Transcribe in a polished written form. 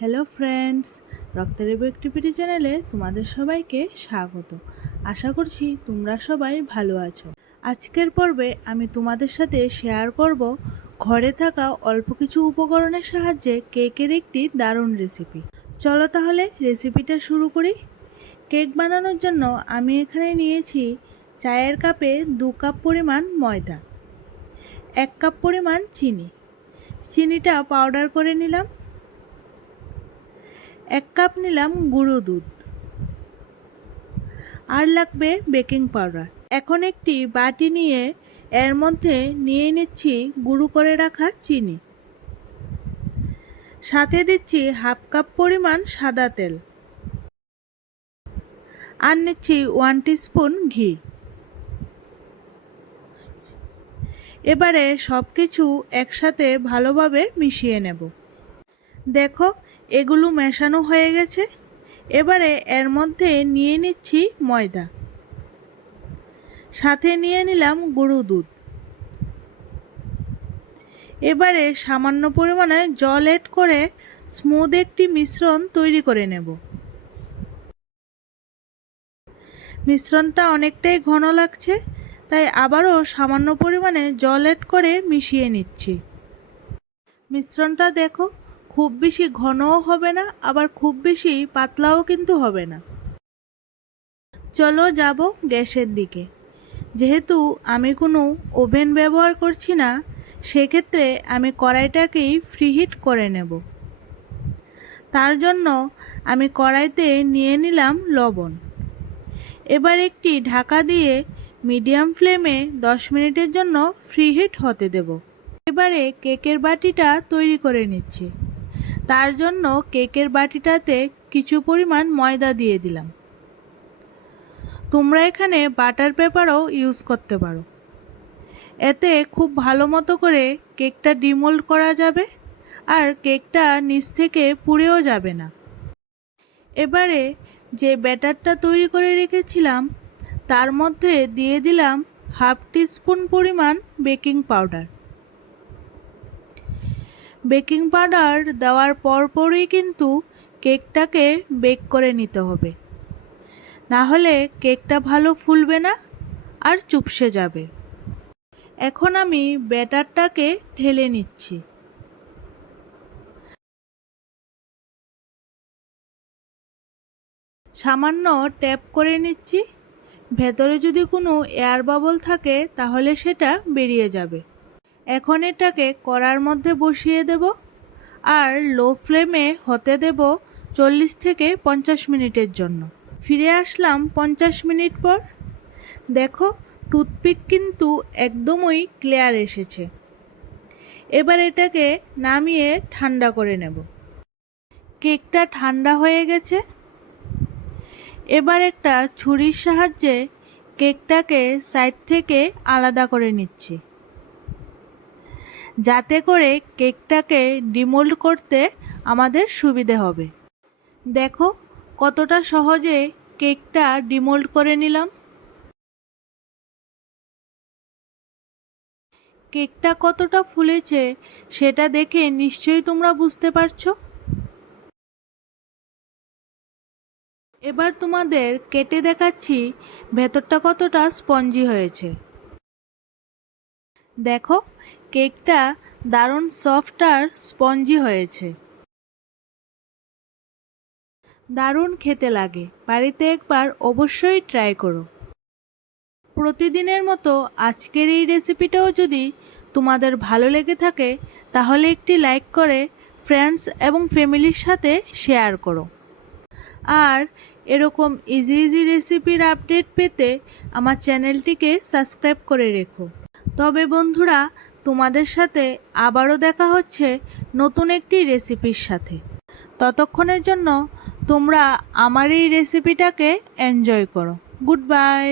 Hello friends, রিবু activity চ্যানেলে তোমাদের সবাইকে স্বাগত। আশা করছি তোমরা সবাই ভালো আছো। আজকের পর্বে আমি তোমাদের সাথে শেয়ার করব ঘরে থাকা অল্প কিছু উপকরণের সাহায্যে কেকের একটি দারুণ রেসিপি। চলো তাহলে রেসিপিটা শুরু করি। কেক বানানোর জন্য আমি এখানে নিয়েছি চায়ের কাপে 2 কাপ পরিমাণ ময়দা, 1 কাপ পরিমাণ চিনিটা পাউডার করে নিলাম, 1 কাপ নিলাম গুঁড়ো দুধ, আর লাগবে বেকিং পাউডার। এখন একটি বাটি নিয়ে এর মধ্যে নিয়ে নিচ্ছি গুঁড়ো করে রাখা চিনি, সাথে দিচ্ছি 1/2 কাপ পরিমাণ সাদা তেল, আর নিচ্ছি 1 টিস্পুন ঘি। এবারে সব কিছু একসাথে ভালোভাবে মিশিয়ে নেব। দেখো এগুলো মেশানো হয়ে গেছে। এবারে এর মধ্যে নিয়ে নিচ্ছি ময়দা, সাথে নিয়ে নিলাম গুঁড়ো দুধ। এবারে সামান্য পরিমাণে জল এড করে স্মুথ একটি মিশ্রণ তৈরি করে নেব। মিশ্রণটা অনেকটাই ঘন লাগছে, তাই আবারও সামান্য পরিমাণে জল এড করে মিশিয়ে নিচ্ছি। মিশ্রণটা দেখো খুব বেশি ঘনও হবে না, আবার খুব বেশি পাতলাও কিন্তু হবে না। চলো যাব গ্যাসের দিকে। যেহেতু আমি কোনো ওভেন ব্যবহার করছি না, সেক্ষেত্রে আমি কড়াইটাকেই ফ্রিহিট করে নেব। তার জন্য আমি কড়াইতে নিয়ে নিলাম লবণ। এবার একটি ঢাকা দিয়ে মিডিয়াম ফ্লেমে 10 মিনিটের জন্য ফ্রিহিট হতে দেব। এবারে কেকের বাটিটা তৈরি করে নিচ্ছি। তার জন্য কেকের বাটিটাতে কিছু পরিমাণ ময়দা দিয়ে দিলাম। তোমরা এখানে বাটার পেপারও ইউজ করতে পারো। এতে খুব ভালো মতো করে কেকটা ডিমোল্ড করা যাবে, আর কেকটা নিচ থেকে পুড়েও যাবে না। এবারে যে ব্যাটারটা তৈরি করে রেখেছিলাম তার মধ্যে দিয়ে দিলাম 1/2 টিস্পুন পরিমাণ বেকিং পাউডার। বেকিং পাউডার দেওয়ার পরপরই কিন্তু কেকটাকে বেক করে নিতে হবে, না হলে কেকটা ভালো ফুলবে না আর চুপসে যাবে। এখন আমি ব্যাটারটাকে ঢেলে নিচ্ছি। সামান্য ট্যাপ করে নিচ্ছি। ভেতরে যদি কোনো এয়ার বাবল থাকে তাহলে সেটা বেরিয়ে যাবে। এখন এটাকে কড়ার মধ্যে বসিয়ে দেব, আর লো ফ্লেমে হতে দেব 40 থেকে 50 মিনিটের জন্য। ফিরে আসলাম 50 মিনিট পর। দেখো টুথপিক কিন্তু একদমই ক্লিয়ার এসেছে। এবার এটাকে নামিয়ে ঠান্ডা করে নেব। কেকটা ঠান্ডা হয়ে গেছে। এবার একটা ছুরির সাহায্যে কেকটাকে সাইড থেকে আলাদা করে নিচ্ছি, যাতে করে কেকটাকে ডিমোল্ড করতে আমাদের সুবিধে হবে। দেখো কতটা সহজে কেকটা ডিমোল্ড করে নিলাম। কেকটা কতটা ফুলেছে সেটা দেখে নিশ্চয়ই তোমরা বুঝতে পারছো। এবার তোমাদের কেটে দেখাচ্ছি ভেতরটা কতটা স্পঞ্জি হয়েছে। দেখো কেকটা দারুণ সফট আর স্পঞ্জি হয়েছে। দারুণ খেতে লাগে। বাড়িতে একবার অবশ্যই ট্রাই করো। প্রতিদিনের মতো আজকের এই রেসিপিটাও যদি তোমাদের ভালো লেগে থাকে তাহলে একটি লাইক করে ফ্রেন্ডস এবং ফ্যামিলির সাথে শেয়ার করো। আর এরকম ইজি রেসিপির আপডেট পেতে আমার চ্যানেলটিকে সাবস্ক্রাইব করে রেখো। তবে বন্ধুরা, তোমাদের সাথে আবারও দেখা হচ্ছে নতুন একটি রেসিপির সাথে। ততক্ষণের জন্য তোমরা আমার এই রেসিপিটাকে এনজয় করো। Good bye.